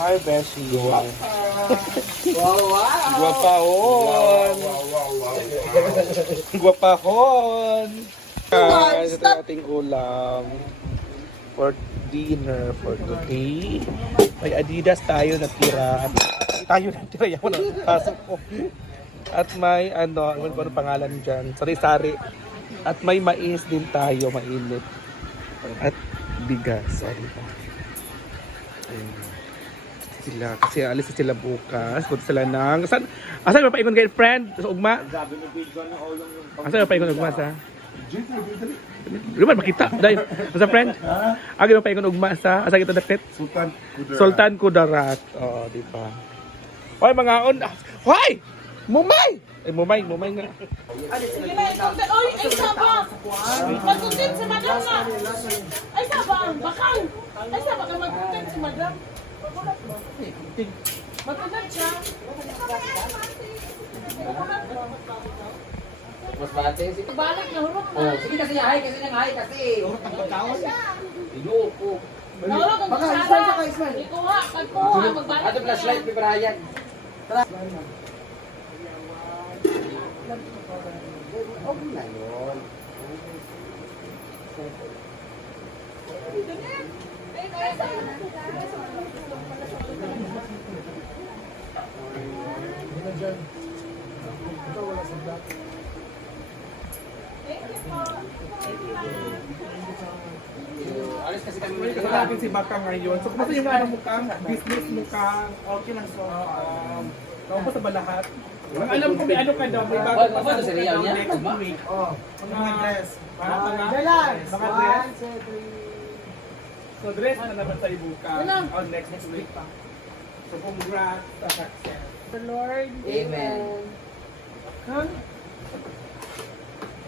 Hi, Beshi. Wow, wow. Guwapahon! Guwapahon! Guys, ito ating ulam for dinner for today. May Adidas tayo na tira. Tayo na tira. Yan wala. Pasok ko. At may ano, ano ba ang pangalan dyan? Sari-sari. At may mais din tayo, mainit. At bigas. Sorry. Ayun. Sila, kasi alis na sila bukas. Punta sila ng... Saan? Asan ba paikon kayo, friend? Sa ugma? Asan ba paikon ugma sa? Ba makita? Dahil, sa friend? Agi ba paikon ugma sa? Asa kita dakit? Sultan Kudarat. Sultan Kudarat. Oo, di ba? Hoy, mga on... Hoy! Mumay! Eh, mumay, mumay nga. Sige na, ikaw na. Oy, ay sabang! Magkundin si madam na! Ay sabang! Bakang! Ay sabang ka magkundin si madam. Magkundin siya. Mas bate, sige. Balik na hurot na. Oh, sige kasi hay kasi nang hay kasi. Urot ang pagkaon. Inuupo. Nahulog ang Baka, kusara. Ismail, saka, Ismail. Ikuha, pagkuha, magbalik Ato flashlight ni Brian. Okay na yun. Alis kasi kami Kasi natin si Baka ngayon. So, kumusta yung ano mukhang business mukhang okay lang so. Um, Kamusta ba lahat? Ang alam ko may ano ka daw, may bago Oh, pa sa Riau niya? next week. Oh, Mga dress. Mga mga Dalan. mga dress. So dress na naman sa ibuka. On next next week pa. So congrats sa success. The Lord. Amen. Huh?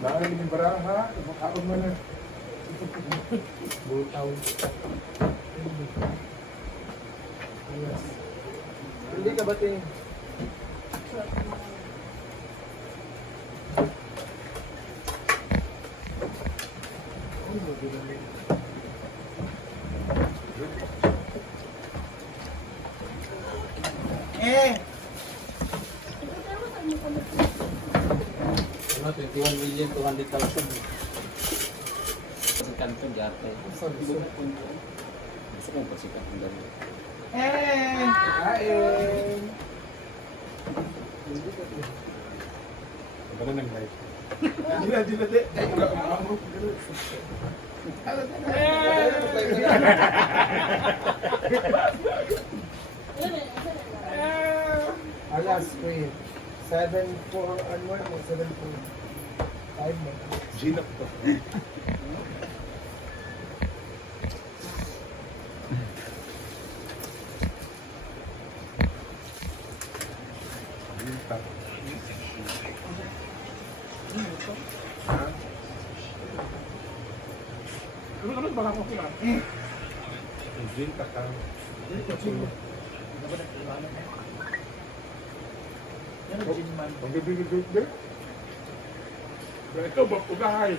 Dahil ni Baraha, makaon mo na. Butaw. Hindi ka ba ting? Eh! Ano, 21 million 200,000. Sa kanto di ate. Gusto kong pasikat ang dami. Eh! Kain! Ano na nang live? Dila, dila, di. Ay, wala kang maamok. Alas, wait. Seven, four, ano mo? Seven, four. Five mo. Ginok to. Ano ano ba ako kila? Gin ka ka. Ang bibigil-bigil. Ito ba ugahay?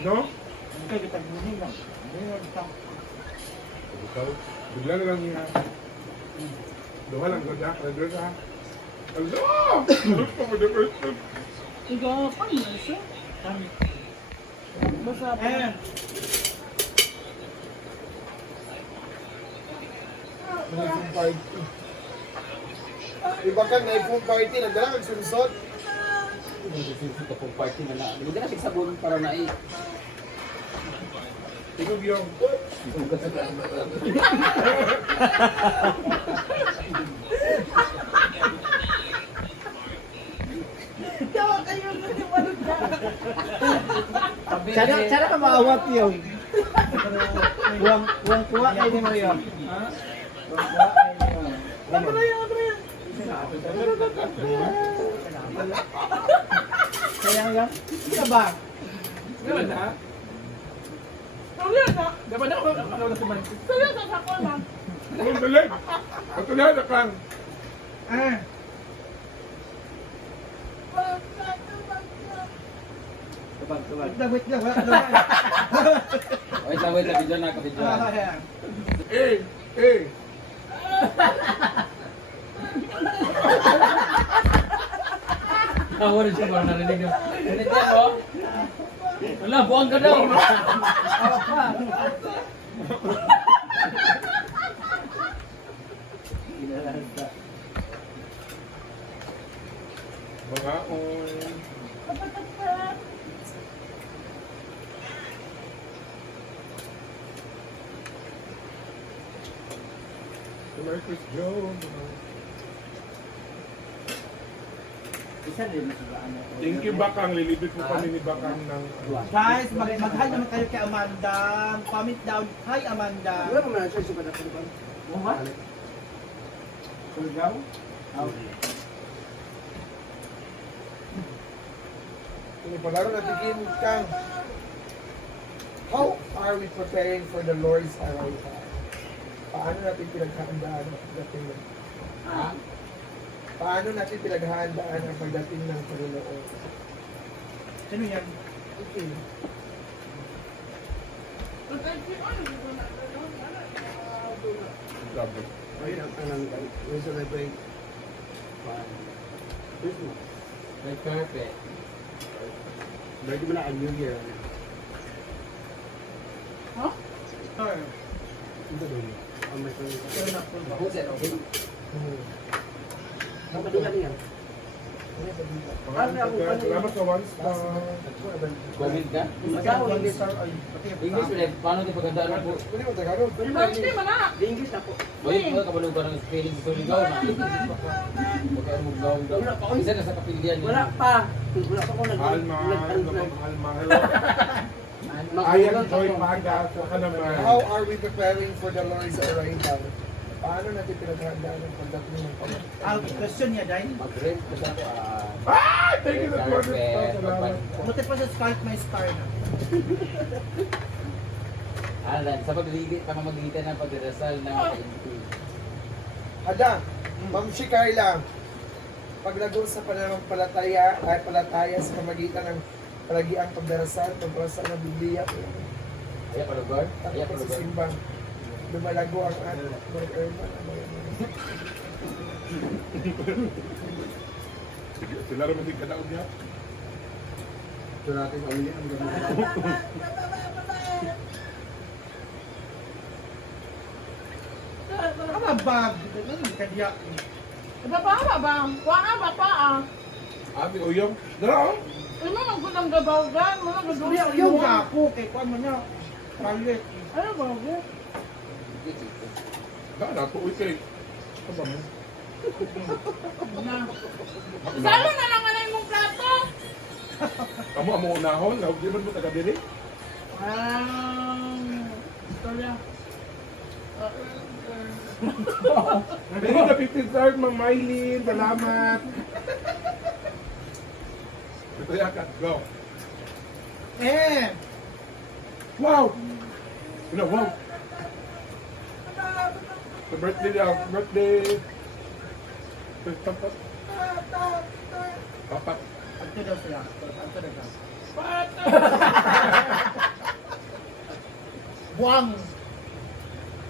No? Ikaw, bigla na lang niya. Duha lang ko dyan, kaya doon ha. Hello! Look for the person. Igapan na siya. Basta pa. Eh. Iba ka na iPhone party, nagdala kang sunsod. Ito pong party na na. Hindi na sabon para na i. Tigog yung, Cara cara ka maawat yun. Buang buang kuha kayo mo yun. Ano na yan? Ano na yan? Kaya nga. Sino ba? Ganun na? Tuloy na. Dapat na ako ano na Man. Tuloy na sa ko na. dali na kang. Ah. Tubag, tubag. Wait lang, wait lang. Wait lang, wait lang. Video na, na. Ah. Eh, eh. Tawa rin siya parang narinig niyo. Ganit yan, oh. Wala, buwang ka daw. Mga oy. Marcus Joe. Isa din na sila, ano. Thank you, Bakang. Lilibit po kami ni Bakang ng... Guys, mag mag-hi naman kayo kay Amanda. Comment down. Hi, Amanda. Wala pa man siya sa pada pada. Oh, what? Surgaw? Kung ipalaro natin game kang How are we preparing for the Lord's arrival? Paano natin pinaghahandaan ang pagdating ng Ha? Paano natin pinaghahandaan ang pagdating ng Panginoon? Sino yan? Okay. Gabi. Ayun ang tanong ko. We celebrate Christmas. May carpet. Ready mo na ang New Year. Sir. Ito doon. Ang may Sir na po ba? Kapatid niya. Salamat ka? Ang sir? Ay, pati yung English ulit. Paano di pagandaan po? Pwede mo Tagalog? Mo Hindi mo. English na. Boy, mga kabalo ba ng spelling sa ligaw na? Huwag kayo magawang daw. Isa na sa kapilyan. Wala pa. Wala pa ko nag Alma, nag- Alma, hello. Ayan, Joy Maga, ka. How are we preparing for the Lord's arrival? Paano natin pinaghahandaan ang pagdating ng Panginoon? Ah, question niya, Day. Mag-rent ka sa ah, Ah! Thank you, Lord. Salamat. Buti pa sa start, may star na. Alan, sa pagliliit, ka maglitan ng pagdarasal na Ada, Ma'am si Carla, paglago sa pananampalataya ay palataya sa pamagitan ng palagiang pagdarasal, pagbasa ng Biblia, Ayan pa lugar? Ayan pa tapos sa lugar. simbang. Lumalago ang ating Lord Erman. Sila rin hindi ka na unya. Ito natin pamilya ang gamit. Ano bag? Ano kadya? Baba ba? Kuha ba pa ah. Abi, uyong. Dara, oh. Ano nang gudang gabagan? Mo nang Kuya, gudang yung ako, kay kuan mo niya. Palit. Ano ba? Dara, nato, uy, kay. Aba mo. Salo na lang anay mong plato. Kamu amo unahon, na di man mo taga diri. Ah. Istorya. Dili na 50 start, Mang Mylene. Salamat. Ito yakat, go. Eh! Wow! Ano, wow! Sa birthday niya, birthday! Papat. Papat. Anto daw siya. Anto daw. Buang!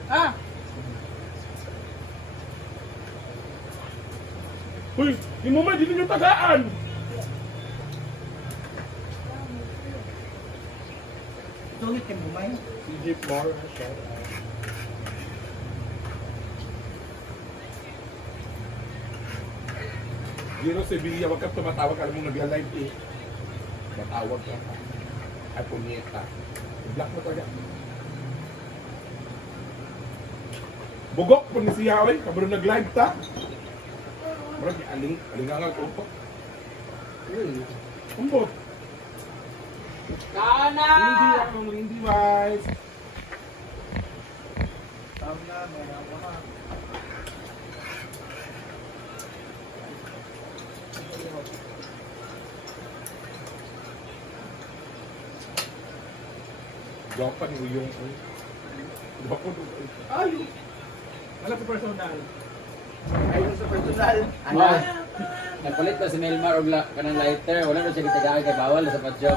Ah. Uy, di mo man, ninyo tagaan! Sungit kay bumay. Si Jeep Moore, shout out. Gino Sevilla, wag kang tumatawag, alam mo nag-live eh. Matawag ka. Ay, punyeta. I-block mo talaga. Bugok po ni siya, oy. Kabalo nag-live ta. Marag, aling, alingangan ko po. Kumbot. Kana! Hindi ako, hindi wise. Tama na, may ako na. Gapan mo yung, mo, oy. Ay! Wala sa personal. Ayun sa personal. Ano? Nagpalit ba si Melmar og la- kanang lighter? Wala na siya gitagaan kay bawal na sa patyo.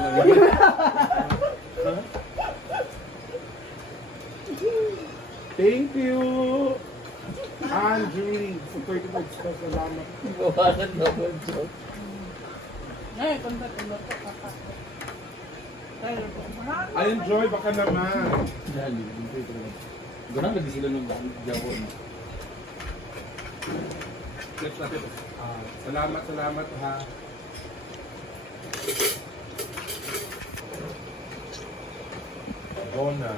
Thank you! And Julie, sa 35 stars, salamat. Bawasan double joke. Ngayon, kung ba't ano to, I enjoy, baka naman. Dali, dito ito naman. Ganun lagi sila ng Javo na. Let's natin. Ah, salamat, salamat ha. Gona.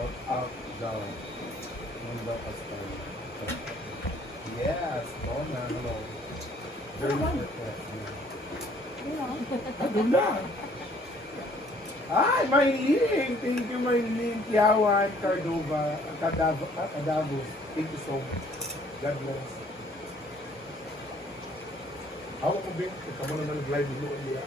Up, up, down. Mundo pastel. Yes, Gona, hello. Very good. Gona. Ay, Maylin! Thank you, Maylin. Kiawan, Cardova, Cadavo, ah, Cadavos. Thank you so much. God bless. Hawak ko, Bing. Ikaw mo naman nag-live dito. Iya.